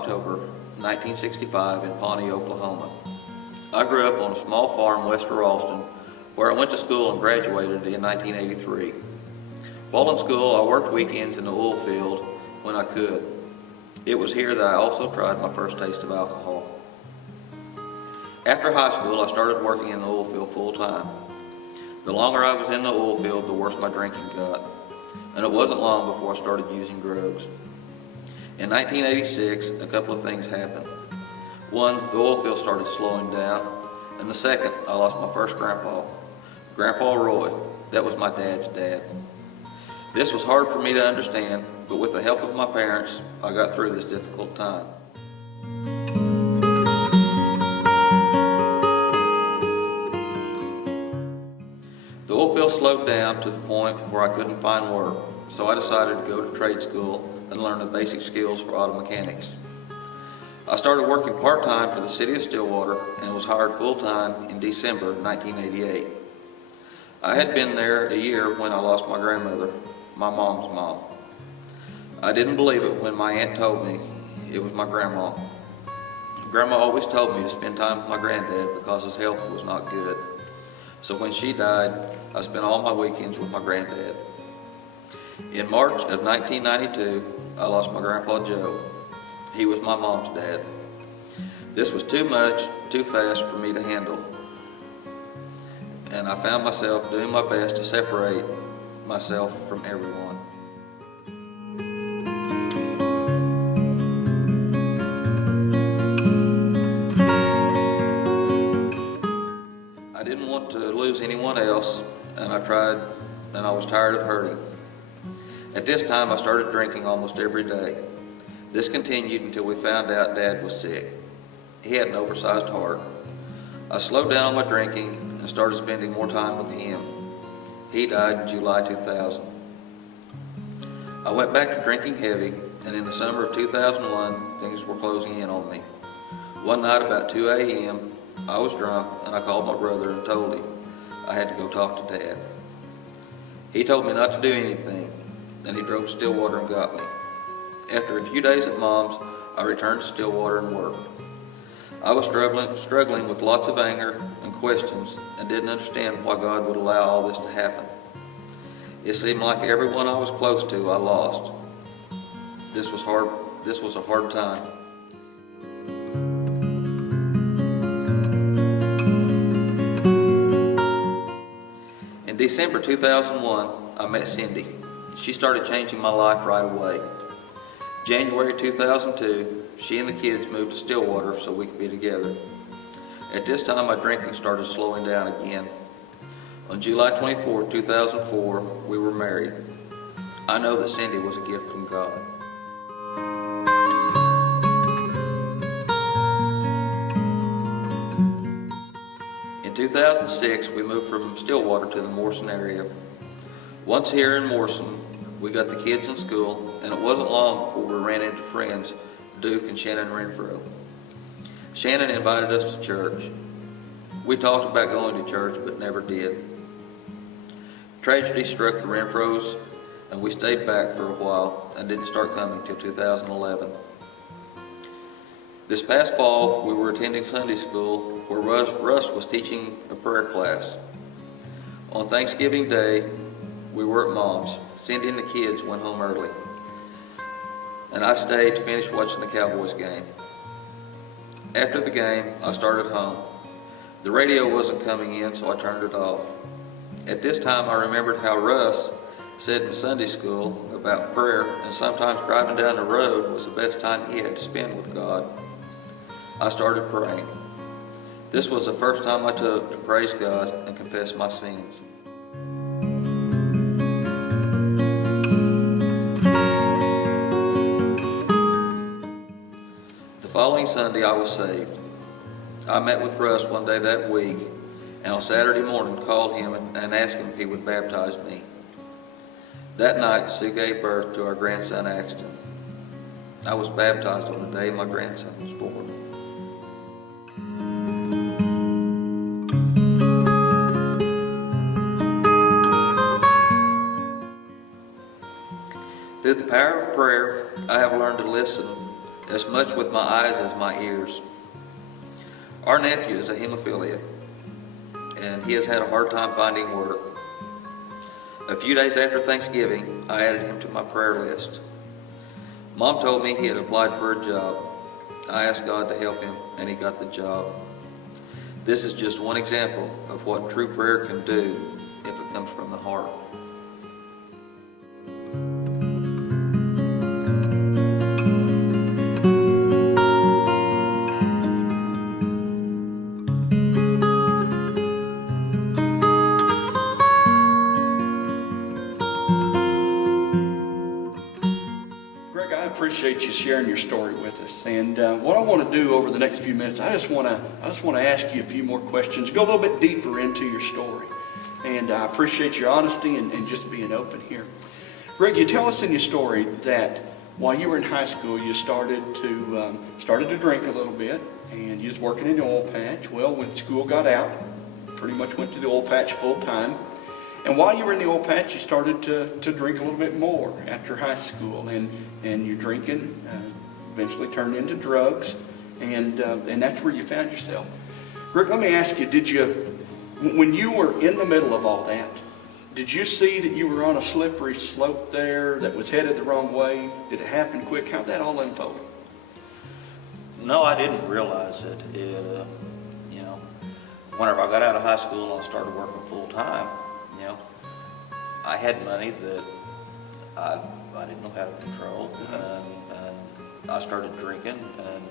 October 1965 in Pawnee, Oklahoma. I grew up on a small farm west of Ralston, where I went to school and graduated in 1983. While in school, I worked weekends in the oil field when I could. It was here that I also tried my first taste of alcohol. After high school, I started working in the oil field full time. The longer I was in the oil field, the worse my drinking got, and it wasn't long before I started using drugs. In 1986, a couple of things happened. One, the oil field started slowing down, and the second, I lost my first grandpa, Grandpa Roy. That was my dad's dad. This was hard for me to understand, but with the help of my parents, I got through this difficult time. The oil field slowed down to the point where I couldn't find work, so I decided to go to trade school and learn the basic skills for auto mechanics. I started working part-time for the city of Stillwater and was hired full-time in December 1988. I had been there a year when I lost my grandmother, my mom's mom. I didn't believe it when my aunt told me it was my grandma. Grandma always told me to spend time with my granddad because his health was not good. So when she died, I spent all my weekends with my granddad. In March of 1992, I lost my Grandpa Joe. He was my mom's dad. This was too much, too fast for me to handle. And I found myself doing my best to separate myself from everyone. I didn't want to lose anyone else, and I was tired of hurting. At this time, I started drinking almost every day. This continued until we found out Dad was sick. He had an oversized heart. I slowed down on my drinking and started spending more time with him. He died in July 2000. I went back to drinking heavy, and in the summer of 2001, things were closing in on me. One night about 2 a.m., I was drunk, and I called my brother and told him I had to go talk to Dad. He told me not to do anything, and he drove to Stillwater and got me. After a few days at Mom's, I returned to Stillwater and worked. I was struggling with lots of anger and questions and didn't understand why God would allow all this to happen. It seemed like everyone I was close to, I lost. This was a hard time. In December 2001, I met Cindy. She started changing my life right away. January 2002, she and the kids moved to Stillwater so we could be together. At this time, my drinking started slowing down again. On July 24, 2004, we were married. I know that Cindy was a gift from God. In 2006, we moved from Stillwater to the Morrison area. Once here in Morrison, we got the kids in school, and it wasn't long before we ran into friends, Duke and Shannon Renfro. Shannon invited us to church. We talked about going to church, but never did. Tragedy struck the Renfros, and we stayed back for a while and didn't start coming till 2011. This past fall, we were attending Sunday school where Russ was teaching a prayer class. On Thanksgiving Day, we were at Mom's. Cindy and the kids went home early, and I stayed to finish watching the Cowboys game. After the game, I started home. The radio wasn't coming in, so I turned it off. At this time, I remembered how Russ said in Sunday school about prayer, and sometimes driving down the road was the best time he had to spend with God. I started praying. This was the first time I took to praise God and confess my sins. The following Sunday, I was saved. I met with Russ one day that week, and on Saturday morning called him and asked him if he would baptize me. That night, Sue gave birth to our grandson, Axton. I was baptized on the day my grandson was born. Through the power of prayer, I have learned to listen as much with my eyes as my ears. Our nephew is a hemophilia, and he has had a hard time finding work. A few days after Thanksgiving, I added him to my prayer list. Mom told me he had applied for a job. I asked God to help him, and he got the job. This is just one example of what true prayer can do if it comes from the heart. Greg, I appreciate you sharing your story with us. And what I want to do over the next few minutes, I just want to ask you a few more questions, go a little bit deeper into your story. And I appreciate your honesty and just being open here. Greg, you tell us in your story that while you were in high school, you started to drink a little bit, and you was working in the oil patch. Well, when school got out, pretty much went to the oil patch full time. And while you were in the oil patch, you started to drink a little bit more after high school, and your drinking eventually turned into drugs, and that's where you found yourself. Rick, let me ask you, when you were in the middle of all that, did you see that you were on a slippery slope there that was headed the wrong way? Did it happen quick? How'd that all unfold? No, I didn't realize it. Whenever I got out of high school and I started working full time, I had money that I didn't know how to control, and I started drinking, and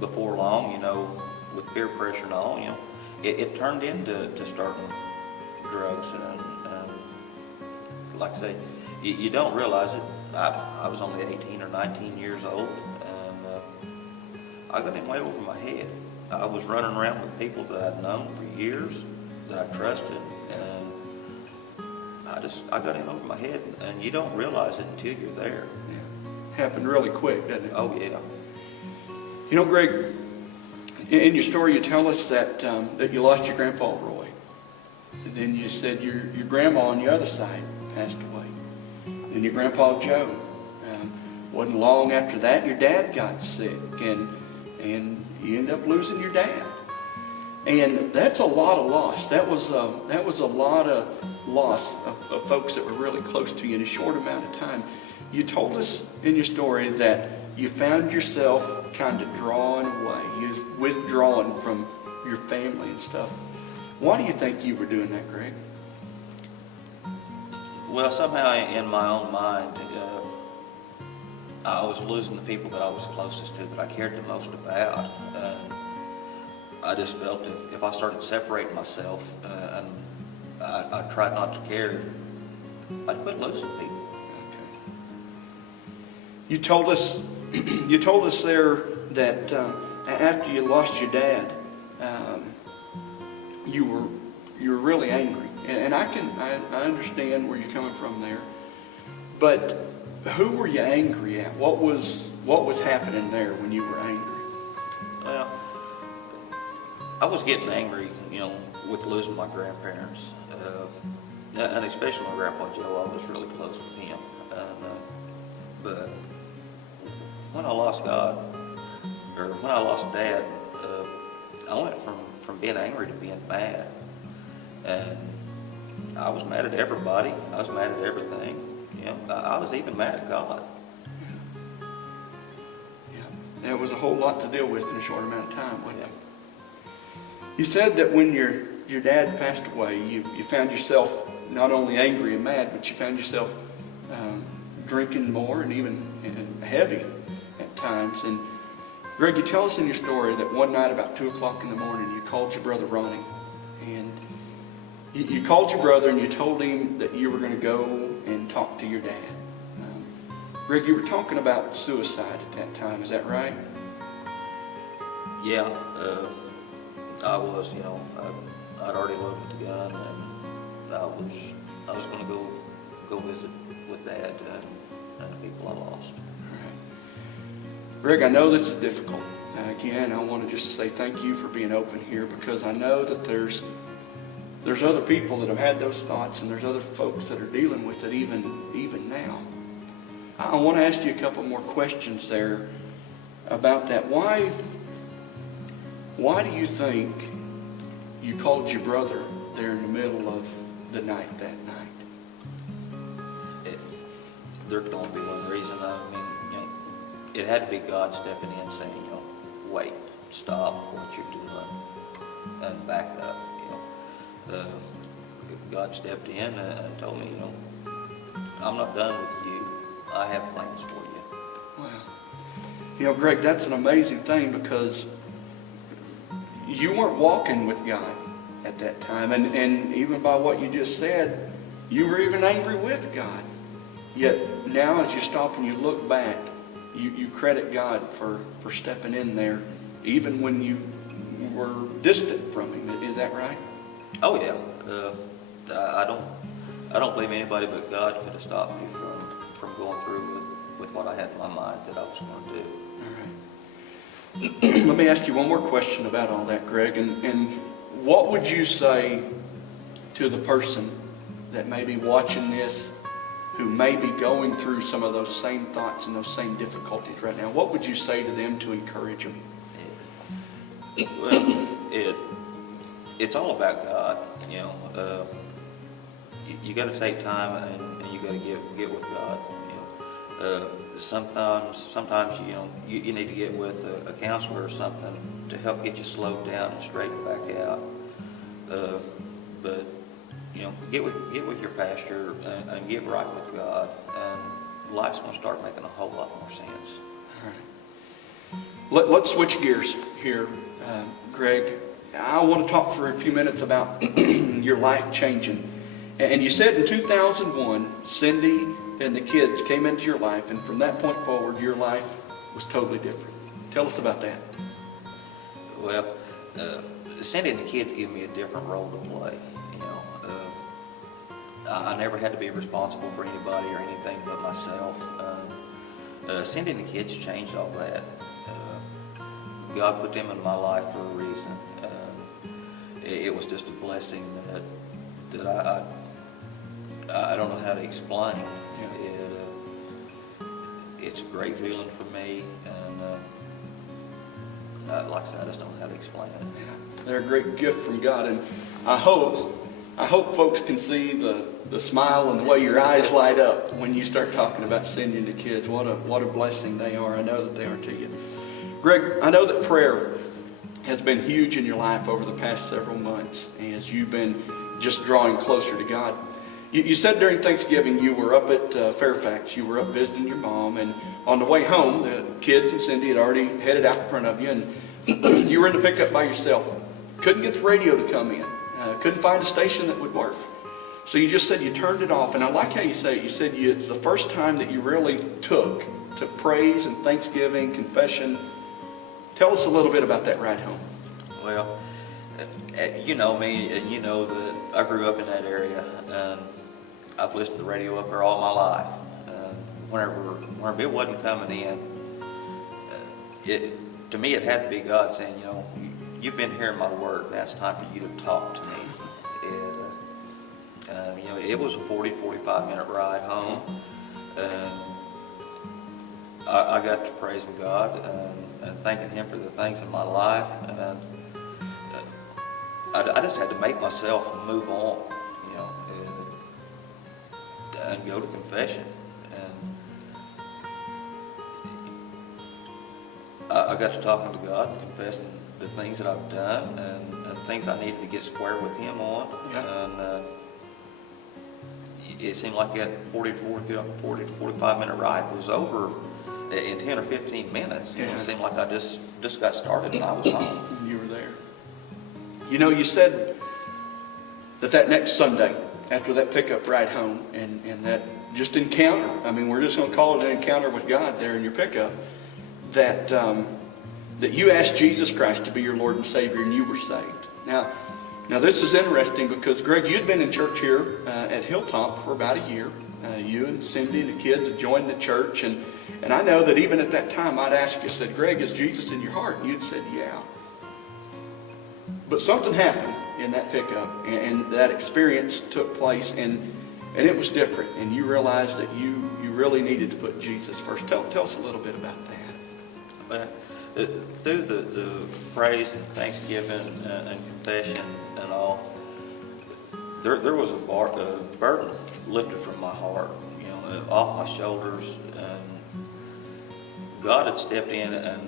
before long, with peer pressure and all, it turned into starting drugs, and like I say, you don't realize it. I was only 18 or 19 years old, and I got in way over my head. I was running around with people that I'd known for years, that I trusted, and I got in over my head, and you don't realize it until you're there. Yeah. Happened really quick, didn't it? Oh, yeah. Greg, in your story you tell us that you lost your grandpa Roy. And then you said your grandma on the other side passed away. And your grandpa Joe. Wasn't long after that your dad got sick, and you ended up losing your dad. And that's a lot of loss. That was a lot of loss of folks that were really close to you in a short amount of time. You told us in your story that you found yourself kind of drawing away. You withdrawing from your family and stuff. Why do you think you were doing that, Greg? Well, somehow in my own mind, I was losing the people that I was closest to, that I cared the most about. I just felt if I started separating myself and I tried not to care, I'd quit losing people. Okay. You told us there that after you lost your dad, you were really angry, and I understand where you're coming from there. But who were you angry at? What was happening there when you were angry? Well, I was getting angry, with losing my grandparents, and especially my grandpa Joe. I was really close with him. But when I lost God, or when I lost Dad, I went from being angry to being mad. And I was mad at everybody. I was mad at everything. I was even mad at God. Yeah, it was a whole lot to deal with in a short amount of time, wasn't it? You said that when your dad passed away, you found yourself not only angry and mad, but you found yourself drinking more and even heavy at times. And Greg, you tell us in your story that one night about 2 o'clock in the morning, you called your brother Ronnie, and you called your brother and you told him that you were going to go and talk to your dad. Greg, you were talking about suicide at that time, is that right? Yeah, I was. I'd already loaded the gun, and I was going to go visit with Dad and the people I lost. All right. Greg, I know this is difficult. Again, I want to just say thank you for being open here, because I know that there's other people that have had those thoughts, and there's other folks that are dealing with it even now. I want to ask you a couple more questions there. about that. Why do you think you called your brother there in the middle of the night that night? There could only be one reason. I mean, you know, it had to be God stepping in saying, you know, wait, stop what you're doing and back up. You know, God stepped in and told me, you know, I'm not done with you. I have plans for you. Wow. You know, Greg, that's an amazing thing, because you weren't walking with God at that time. And even by what you just said, you were even angry with God. Yet now as you stop and you look back, you credit God for stepping in there, even when you were distant from Him. Is that right? Oh yeah. I don't believe anybody but God could have stopped me from going through with what I had in my mind that I was going to do. All right. Let me ask you one more question about all that, Greg. And what would you say to the person that may be watching this, who may be going through some of those same thoughts and those same difficulties right now? What would you say to them to encourage them? Well, it's all about God. You know, you got to take time and you got to get with God. You know, sometimes you know you need to get with a counselor or something to help get you slowed down and straighten back out. But you know, get with your pastor and get right with God, and life's going to start making a whole lot more sense. All right. Let's switch gears here, Greg. I want to talk for a few minutes about your life changing. And you said in 2001, Cindy and the kids came into your life, and from that point forward, your life was totally different. Tell us about that. Well, Cindy and the kids give me a different role to play. You know, I never had to be responsible for anybody or anything but myself. Cindy and the kids changed all that. God put them in my life for a reason. It was just a blessing that I don't know how to explain. Yeah. It's a great feeling for me, and like I said, I just don't know how to explain it. Yeah. They're a great gift from God, and I hope folks can see the smile and the way your eyes light up when you start talking about Cindy and the kids. What a blessing they are. I know that they are to you. Greg, I know that prayer has been huge in your life over the past several months as you've been just drawing closer to God. You said during Thanksgiving you were up at Fairfax. You were up visiting your mom, and on the way home, the kids and Cindy had already headed out in front of you, and you were in the pickup by yourself. Couldn't get the radio to come in. Couldn't find a station that would work. So you just said you turned it off, and I like how you say it. You said it's the first time that you really took to praise and thanksgiving, confession. Tell us a little bit about that ride home. Well, you know me, and you know that I grew up in that area, and I've listened to the radio up there all my life. Whenever it wasn't coming in, to me it had to be God saying, you know, you've been hearing my word, now it's time for you to talk to me. And you know, it was a 45 minute ride home, and I got to praising God and thanking Him for the things in my life, and I just had to make myself move on, you know, and go to confession. And I got to talking to God and confessing the things that I've done and things I needed to get square with Him on. Yeah. And it seemed like that 40 to 45 minute ride was over in 10 or 15 minutes. Yeah. It seemed like I just got started and I was home. You were there. You know, you said that next Sunday, after that pickup ride home and that just encounter, I mean, we're just going to call it an encounter with God there in your pickup, that you asked Jesus Christ to be your Lord and Savior, and you were saved. Now this is interesting because, Greg, you'd been in church here at Hilltop for about a year. You and Cindy and the kids had joined the church, and I know that even at that time I'd ask you, said, Greg, is Jesus in your heart? And you'd said, yeah. But something happened in that pickup, and that experience took place, and it was different, and you realized that you really needed to put Jesus first. Tell us a little bit about that. Well, through the praise and thanksgiving and confession and all, there was a burden lifted from my heart, off my shoulders, and God had stepped in, and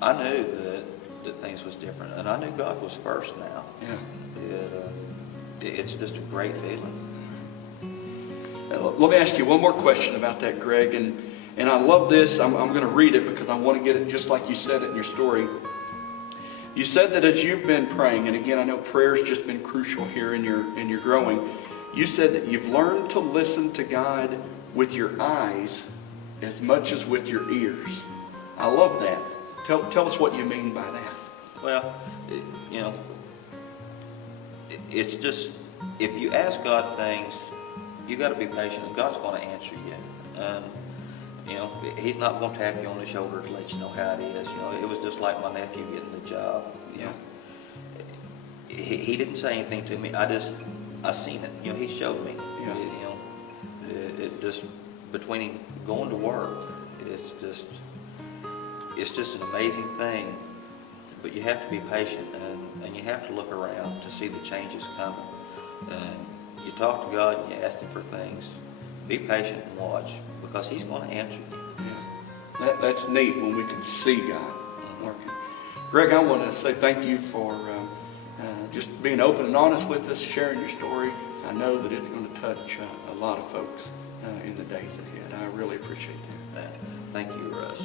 I knew that things was different, and I knew God was first now. Yeah. It's just a great feeling. Let me ask you one more question about that, Greg, and I love this. I'm going to read it because I want to get it just like you said it in your story. You said that as you've been praying, and again, I know prayer's just been crucial here in your growing. You said that you've learned to listen to God with your eyes as much as with your ears. I love that. Tell us what you mean by that. Well, it's just, if you ask God things, you got to be patient, and God's going to answer you. And He's not going to tap you on the shoulder to let you know how it is. It was just like my nephew getting the job. He didn't say anything to me. I seen it. He showed me. Yeah. It just, between him going to work, it's just an amazing thing. But you have to be patient, and you have to look around to see the changes coming. And you talk to God and you ask Him for things. Be patient and watch, because He's going to answer you. Yeah. That's neat when we can see God working. Greg, I want to say thank you for just being open and honest with us, sharing your story. I know that it's going to touch a lot of folks in the days ahead. I really appreciate that. Thank you, Russ.